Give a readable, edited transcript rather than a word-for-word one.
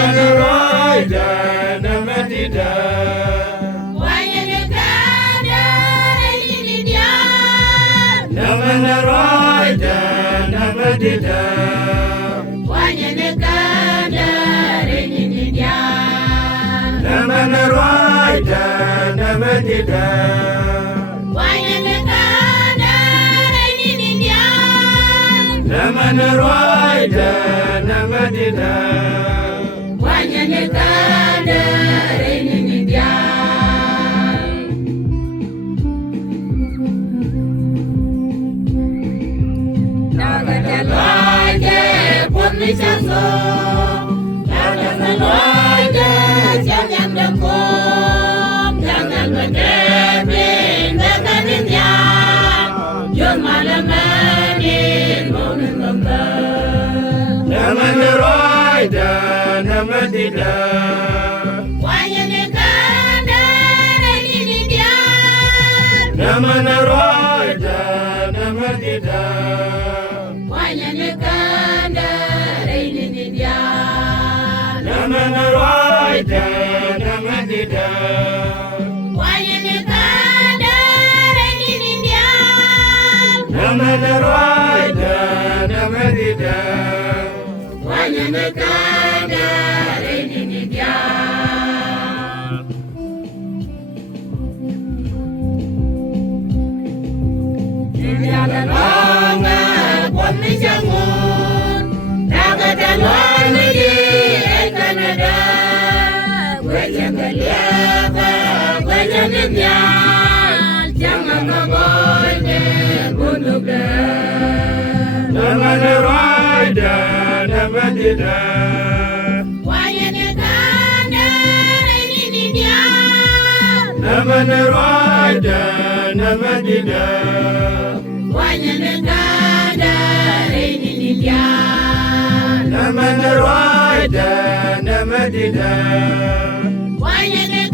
Namanroida namadida Wanyelekada Renidia Namanroida namadida Wanyelekada Renidia Namanroida namadida Wanyelekada Renidia Namanroida namadida Wanyelekada Renidia Nagadaloide Pumichazo Nagadaloide Jangandakum Jangandakum Nakaninya Yun malamanin Maunangamba Namanroida namadida Wanyelekada Renidia Namanroida namadida Wanyelekada Renidia Namanroida namadida Wanyelekada Renidia Namanroida namadida Wanyelekada Renidia Nagadalonga Pumichamun Nagadalonga di Canada Gwajangalyaba Gwajangadya Jangan kaboyne bunuga Namanroida namadida Wanyelekada Renidia Namanroida namadida Wanyelekada Renidia Namanroida namadida Wanyelekada